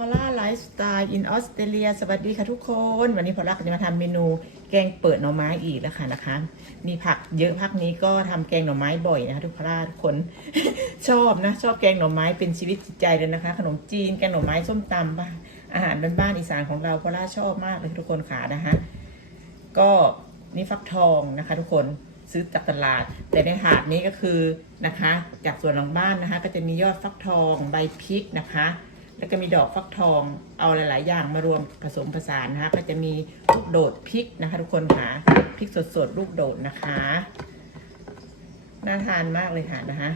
พอล่าไลฟ์สไตล์อินออสเตรเลียสวัสดีค่ะทุกคน วันนี้พอล่าก็จะมาทำเมนูแกงเปิดหน่อไม้อีกแล้วค่ะนะคะ มีผักเยอะพักนี้ก็ทำแกงหน่อไม้บ่อยนะคะทุกพอล่าทุกคน ชอบนะ ชอบแกงหน่อไม้เป็นชีวิตจิตใจเลยนะคะ ขนมจีนแกงหน่อไม้ส้มตำบ้าอาหารบ้านๆอีสานของเราพอล่าชอบมากเลยทุกคนค่ะนะคะก็นี่ฟักทองนะคะ ทุกคนซื้อจากตลาด แต่ในถาดนี้ก็คือนะคะ จากสวนหลังบ้านนะคะ ก็จะมียอดฟักทองใบพริกนะคะ แล้วก็มีดอกฟักทองเอาหลาย ๆ อย่างมารวมผสมผสานนะคะ ก็จะมีลูกโดดพริกนะคะ ทุกคนค่ะพริกสด ๆ ลูกโดดนะคะ น่าทานมากเลยค่ะนะคะ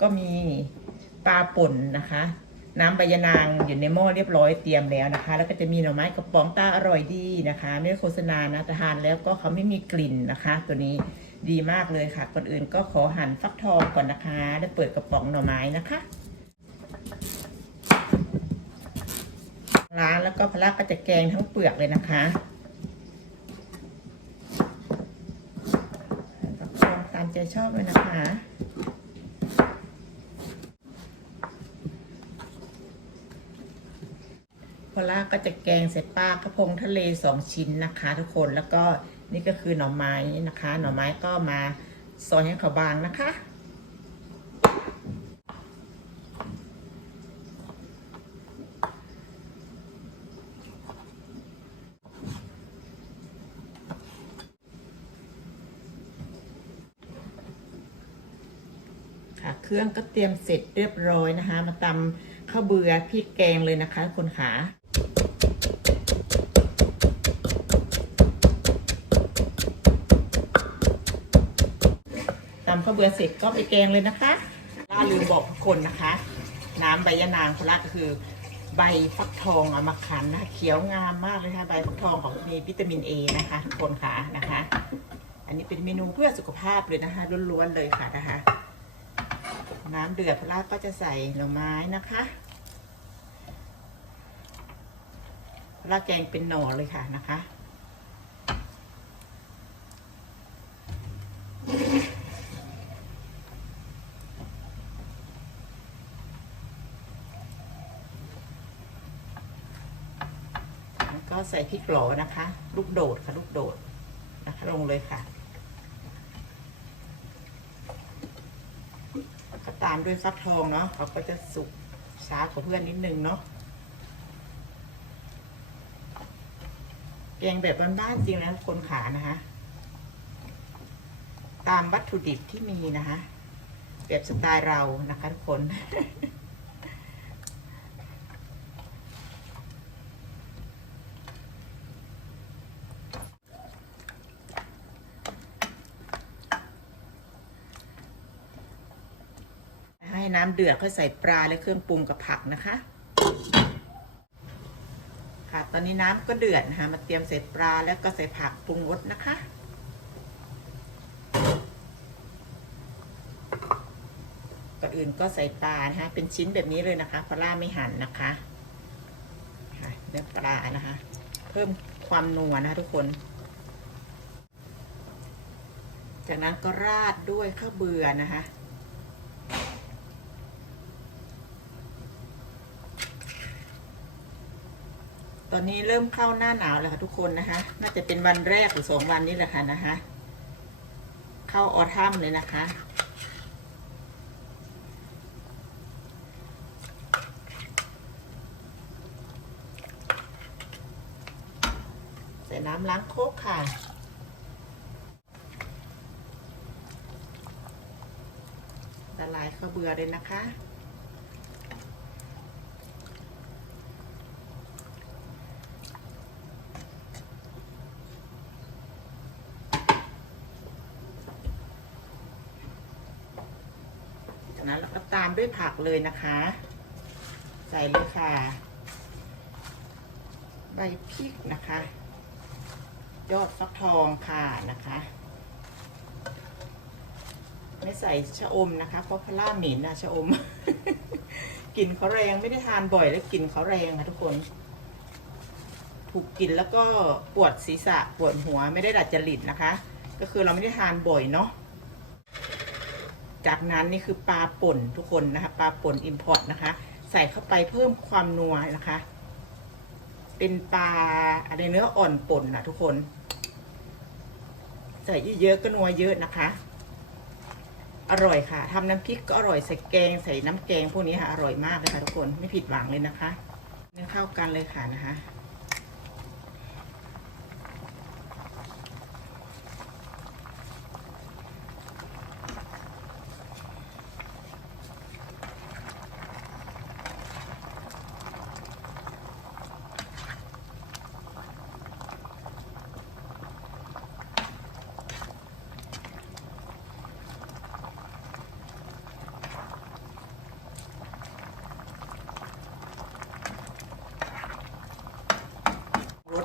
ก็มีปลาป่นนะคะ น้ำใบยะนางอยู่ในหม้อเรียบร้อยเตรียมแล้วนะคะ แล้วก็จะมีหน่อไม้กระป๋องตาอร่อยดีนะคะ ไม่ได้โฆษณานะแต่ทานแล้วก็เขาไม่มีกลิ่นนะคะ ตัวนี้ดีมากเลยค่ะก่อนอื่นก็ขอหั่นฟักทองก่อนนะคะ แล้วเปิดกระป๋องหน่อไม้นะคะ ร้านแล้วก็พละก็จะแกงทั้งเปลือกเลยนะคะฟักทองตามใจชอบเลยนะคะพอล่าก็จะแกงเสร็จป้ากระพงทะเลสองชิ้นนะคะ ทุกคนแล้วก็นี่ก็คือหน่อไม้นะคะ หน่อไม้ก็มาซอยให้เขาบางนะคะ เครื่องก็เตรียมเสร็จเรียบร้อยนะคะ มาตำข้าวเบือพริกแกงเลยนะคะ คนขาตำข้าวเบือเสร็จก็ไปแกงเลยนะคะล่าลืมบอกคนนะคะ น้ำใบยะนางพละก็คือ ใบฟักทองเอามาคั้นนะคะเขียวงามมากเลยค่ะใบฟักทองของมีวิตามินเอนะคะคนค่ะนะคะ อันนี้เป็นเมนูเพื่อสุขภาพเลยนะคะล้วนๆเลยค่ะนะคะ น้ำเดือดพลาก็จะใส่หน่อไม้นะคะพลาแกงเป็นหน่อเลยค่ะนะคะแล้วก็ใส่พริกโหลนะคะ ลูกโดดค่ะ ลูกโดดนะคะลงเลยค่ะ ก็ตามด้วยฟักทองเนาะเขาก็จะสุกช้ากว่าเพื่อนนิดนึงเนาะแกงแบบบ้านๆจริงนะคนขานะคะตามวัตถุดิบที่มีนะคะ แบบสไตล์เรานะคะทุกคน ให้ น้ำเดือดก็ใส่ปลาและเครื่องปรุงกับผักนะคะ ค่ะ ตอนนี้น้ำก็เดือดนะคะมาเตรียมใส่ปลาแล้วก็ใส่ผักปรุงรสนะคะก่อนอื่นก็ใส่ปลานะคะเป็นชิ้นแบบนี้เลยนะคะปลาไม่หั่นนะคะค่ะเนื้อปลานะคะ เพิ่มความนัวนะคะทุกคน จากนั้นก็ราดด้วยข้าวเบื่อนะคะ ตอนนี้เริ่มเข้าหน้าหนาวแล้วค่ะทุกคนนะคะ น่าจะเป็นวันแรกหรือสองวันนี้แหละค่ะนะคะ เข้าออทัมเลยนะคะ ใส่น้ำล้างโคกค่ะละลายข้าวเบื่อเลยนะคะ จากนั้นเราก็ตามด้วยผักเลยนะคะ ใส่เลยค่ะ ใบพริกนะคะ ยอดฟักทองค่ะนะคะ ไม่ใส่ชะอมนะคะ เพราะพล่าหมิ่นนะชะอมกลิ่นเขาแรงไม่ได้ทานบ่อยแล้วกลิ่นเขาแรงค่ะทุกคน ถูกกินแล้วก็ปวดศีรษะปวดหัวไม่ได้ดัดจริตนะคะ ก็คือเราไม่ได้ทานบ่อยเนาะ จากนั้นนี่คือปลาป่นทุกคนนะคะ ปลาป่นอิมพอร์ตนะคะ ใส่เข้าไปเพิ่มความนัวนะคะ เป็นปลาอะไรเนื้ออ่อนป่นนะทุกคน ใส่เยอะๆก็นัวเยอะนะคะ อร่อยค่ะทำน้ำพริกก็อร่อยใส่แกง ใส่น้ำแกงพวกนี้ค่ะอร่อยมากเลยค่ะทุกคนไม่ผิดหวังเลยนะคะเนี่เข้ากันเลยค่ะนะคะ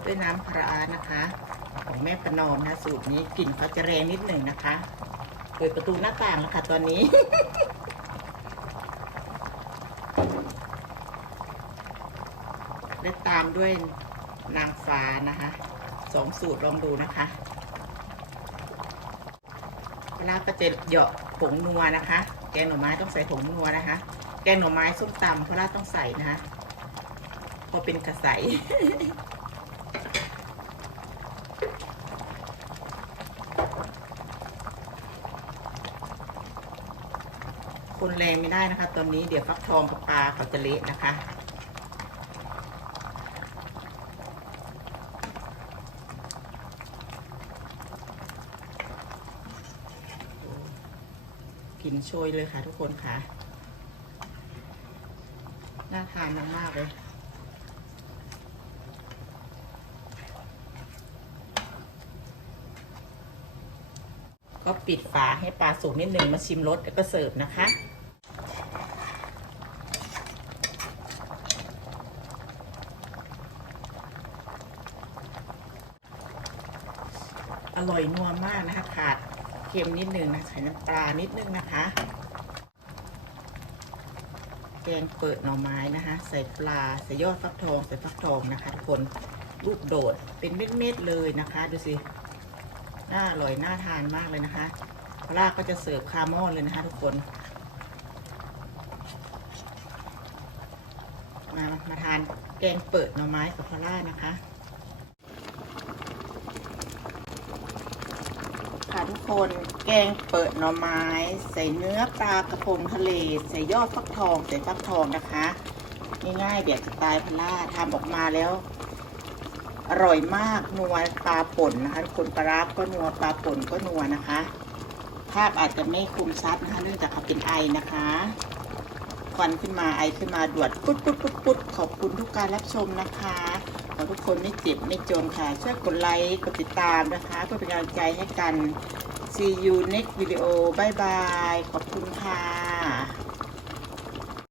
ด้วยน้ำปลาร้านะคะ ของแม่ประนอมนะสูตรนี้กลิ่นเขาจะแรงนิดหนึ่งนะคะเปิดประตูหน้าต่างแล้วค่ะตอนนี้และตามด้วยนางฟ้านะคะสองสูตรลองดูนะคะเวลาก็จะเหยาะผงนัวนะคะ แกงหน่อไม้ต้องใส่ผงนัวนะคะ แกงหน่อไม้ส้มตำเพราะว่าต้องใส่นะคะพอเป็นกระใส คนแรงไม่ได้นะคะ ตอนนี้เดี๋ยวฟักทองกับปลาเขาจะเละนะคะกลิ่นโชยเลยค่ะทุกคนค่ะ น่าทานมากๆเลยก็ปิดฝาให้ปลาสุกนิดหนึ่งมาชิมรสแล้วก็เสิร์ฟนะคะ ร่อยนัวมากนะคะ ขาดเค็มนิดนึงนะใส่น้ำปลานิดนึงนะคะ แกงเปิดหน่อไม้นะคะ ใส่ปลาใส่ยอดฟักทองใส่ฟักทองนะคะทุกคนลูกโดดเป็นเม็ดๆเลยนะคะ ดูสิน่าอร่อยน่าทานมากเลยนะคะปลาก็จะเสิร์ฟคาร์มอนเลยนะคะ ทุกคนมามาทานแกงเปิดหน่อไม้กับพล่านะคะ ค่ะทุกคน แกงเปิดหน่อไม้ ใส่เนื้อปลากระพงทะเล ใส่ยอดฟักทอง ใส่ฟักทองนะคะ ง่ายๆแบบสไตล์พล่าทำออกมาแล้ว อร่อยมากนัวปลาป่นนะคะทุกคนปลาร้าก็นัวปลาป่นก็นัวนะคะ ภาพอาจจะไม่คมชัดนะคะเนื่องจากเขาเป็นไอนะคะควันขึ้นมาไอขึ้นมาดวดปุ๊ดปุ๊ดปุ๊ดปุ๊ดขอบคุณทุกการรับชมนะคะขอทุกคนไม่เจ็บไม่จนค่ะ ช่วยกดไลค์กดติดตามนะคะเพื่อเป็นกำลังใจให้กัน see you next video bye bye ขอบคุณค่ะ